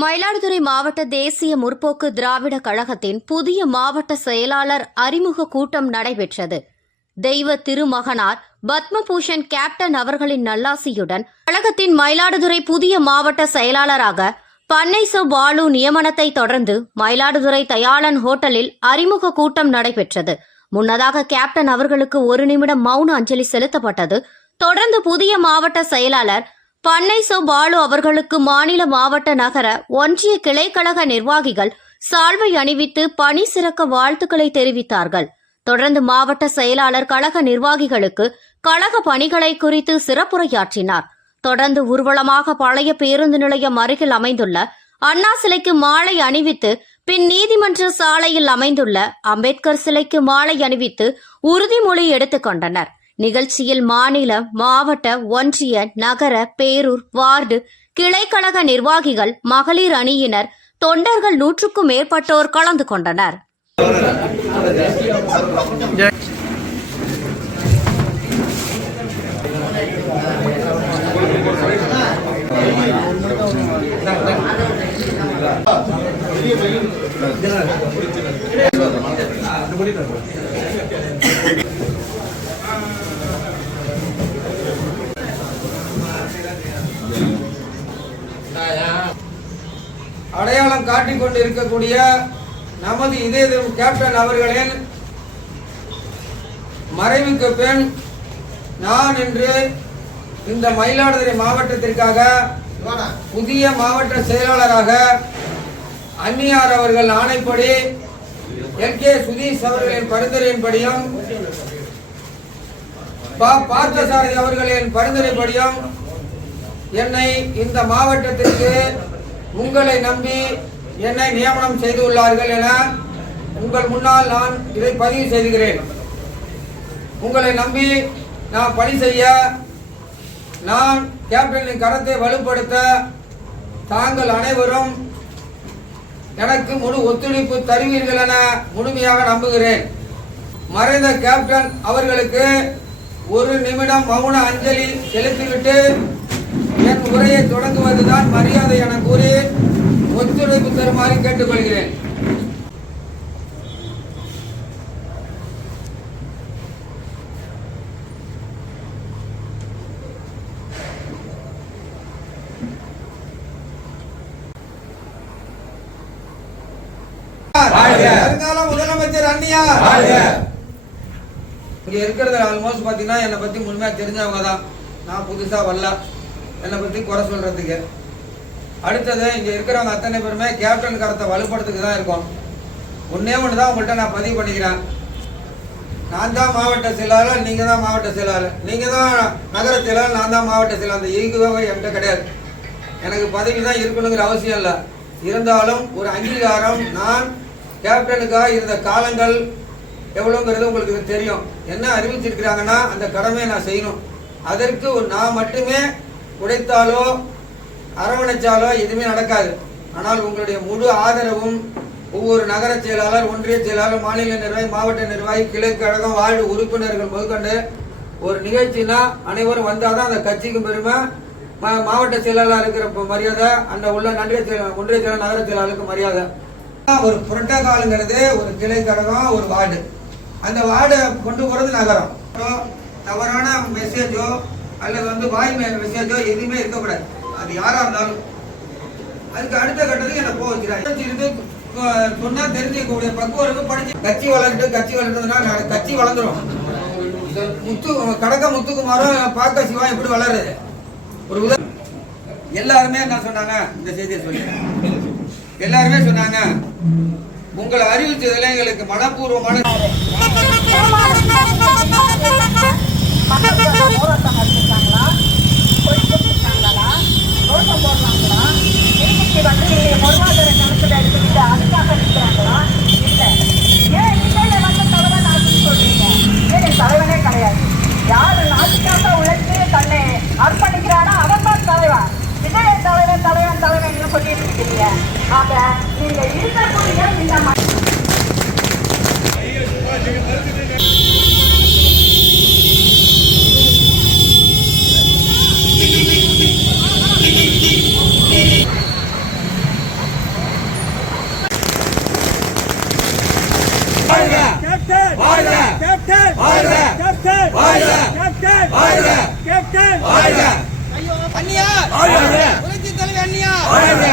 மயிலாடுதுறை மாவட்ட தேசிய முற்போக்கு திராவிட கழகத்தின் புதிய மாவட்ட செயலாளர் அறிமுக கூட்டம் நடைபெற்றது. தெய்வ திருமகனார் பத்மபூஷன் கேப்டன் அவர்களின் நல்லாசியுடன் கழகத்தின் மயிலாடுதுறை புதிய மாவட்ட செயலாளராக பன்னைசோ பாலு நியமனத்தை தொடர்ந்து மயிலாடுதுறை தயாளன் ஹோட்டலில் அறிமுக கூட்டம் நடைபெற்றது. முன்னதாக கேப்டன் அவர்களுக்கு ஒரு நிமிடம் மௌன அஞ்சலி செலுத்தப்பட்டது. தொடர்ந்து புதிய மாவட்ட செயலாளர் பண்ணைசோ பாலு அவர்களுக்கு மாநில மாவட்ட நகர ஒன்றிய கிளைக்கழக நிர்வாகிகள் சால்வை அணிவித்து பணி சிறக்க வாழ்த்துக்களை தெரிவித்தார்கள். தொடர்ந்து மாவட்ட செயலாளர் கழக நிர்வாகிகளுக்கு கழக பணிகளை குறித்து சிறப்புரையாற்றினார். தொடர்ந்து ஊர்வலமாக பழைய பேருந்து நிலையம் அருகில் அமைந்துள்ள அண்ணா சிலைக்கு மாலை அணிவித்து பின் நீதிமன்ற சாலையில் அமைந்துள்ள அம்பேத்கர் சிலைக்கு மாலை அணிவித்து உறுதிமொழி எடுத்துக்கொண்டனர் நிகழ்ச்சியில் மாநில மாவட்ட ஒன்றிய நகர பேரூர் வார்டு கிளைக்கழக நிர்வாகிகள் மகளிர் அணியினர் தொண்டர்கள் நூற்றுக்கும் மேற்பட்டோர் கலந்து கொண்டனர். எல்லாம் காட்டிக் கொண்டிருக்கக்கூடிய நமது இதய கேப்டன் அவர்களின் மறைவுக்கு பின் நான் இன்று இந்த மயிலாடுதுறை மாவட்டத்திற்காக புதிய மாவட்ட செயலாளராக அன்னியார் அவர்கள் ஆணைப்படி எல் கே சுதீஷ் அவர்களின் பரிந்துரையின்படியும் பார்த்தசாரதி அவர்களின் பரிந்துரைப்படியும் என்னை இந்த மாவட்டத்திற்கு உங்களை நம்பி என்னை நியமனம் செய்துள்ளார்கள் என உங்கள் முன்னால் நான் இதை பதிவு செய்கிறேன் உங்களை நம்பி நான் பணி செய்ய நான் கேப்டனின் கரத்தை வலுப்படுத்த தாங்கள் அனைவரும் எனக்கு முழு ஒத்துழைப்பு தருவீர்கள் என முழுமையாக நம்புகிறேன். மறைந்த கேப்டன் அவர்களுக்கு ஒரு நிமிடம் மௌன அஞ்சலி செலுத்திவிட்டு என் உரையை தொடங்குவதுதான் மரியாதை என கூறி ஒத்துழைப்பு தருமாறு கேட்டுக்கொள்கிறேன். முதலமைச்சர் அண்ணியார் இங்க இருக்கிறது ஆல்மோஸ்ட் பாத்தீங்கன்னா என்னை பத்தி முழுமையா தெரிஞ்சவங்க தான் நான் புதுசா வரல. என்னை பற்றி குறை சொல்கிறதுக்கு அடுத்தது இங்கே இருக்கிறவங்க அத்தனை பேருமே கேப்டன் கரத்தை வலுப்படுத்துக்கு தான் இருக்கோம். ஒன்றே ஒன்று தான் உங்கள்கிட்ட நான் பதிவு பண்ணிக்கிறேன். நான் தான் மாவட்ட செயலாளர் நீங்கள் தான் மாவட்ட செயலாளர். நீங்கள் தான் நகர செயலாளர் நான் தான் மாவட்ட செயலாளர். அந்த ஈகுவே என்கிட்ட கிடையாது. எனக்கு பதவி தான் இருக்கணுங்கிற அவசியம் இல்லை. இருந்தாலும் ஒரு அங்கீகாரம் நான் கேப்டனுக்காக இருந்த காலங்கள் எவ்வளோங்கிறது உங்களுக்கு தெரியும். என்ன அறிவிச்சிருக்கிறாங்கன்னா அந்த கடமையை நான் செய்யணும். அதற்கு ஒரு நான் மட்டுமே உடைத்தாலோ அரவணைச்சாலோ எதுவுமே நடக்காது. ஆனால் உங்களுடைய முழு ஆதரவும் ஒவ்வொரு நகர செயலாளர் ஒன்றிய செயலாளர் மாநில நிர்வாகி மாவட்ட நிர்வாகி கிழக்கு கழகம் வார்டு உறுப்பினர்கள் முதற்கொண்டு ஒரு நிகழ்ச்சினா அனைவரும் வந்தாதான் அந்த கட்சிக்கு பெருமை. மா- மாவட்ட செயலாளர் இருக்கிற மரியாதை அந்த உள்ள நன்றிய செயலாளர் ஒன்றிய செயலாளர் நகர செயலாளருக்கு மரியாதை. ஒரு புரட்டகாலுங்கிறது ஒரு கிளை கழகம் ஒரு வார்டு. அந்த வார்டை கொண்டு போறது நகரம். அப்புறம் தவறான மெசேஜோ அல்லது வந்து வாய் மெசேஜோ எதுவுமே இருக்கக்கூடாது. அது யாரா இருந்தாலும். அதுக்கு அடுத்த கட்டத்துக்கு என்ன போக வைக்கிறாங்க சொன்னா தெரிஞ்சுக்கக்கூடிய பக்குவம் இருக்கு படிச்சு கட்சி வளர்ந்து கட்சி வளர்ந்ததுன்னா கட்சி வளர்ந்துடும் முத்து கடக்க முத்துக்குமாரும் பார்க்க சிவா எப்படி வளருது. ஒரு உதவி. எல்லாருமே என்ன சொன்னாங்க? இந்த செய்தியை சொல்லி. எல்லாருமே சொன்னாங்க உங்களை அறிவிச்சதுல எங்களுக்கு மனப்பூர்வமான கொண்டிருக்கிறீங்க ஆக நீங்கள் இருக்கக்கூடிய இந்த வாழ்க கேப்டன் வாழ்க கேப்டன் வாழ்க கேப்டன் வாழ்க கேப்டன் வாழ்க ஐயோ பண்ணியா வாழ்க வாழ்க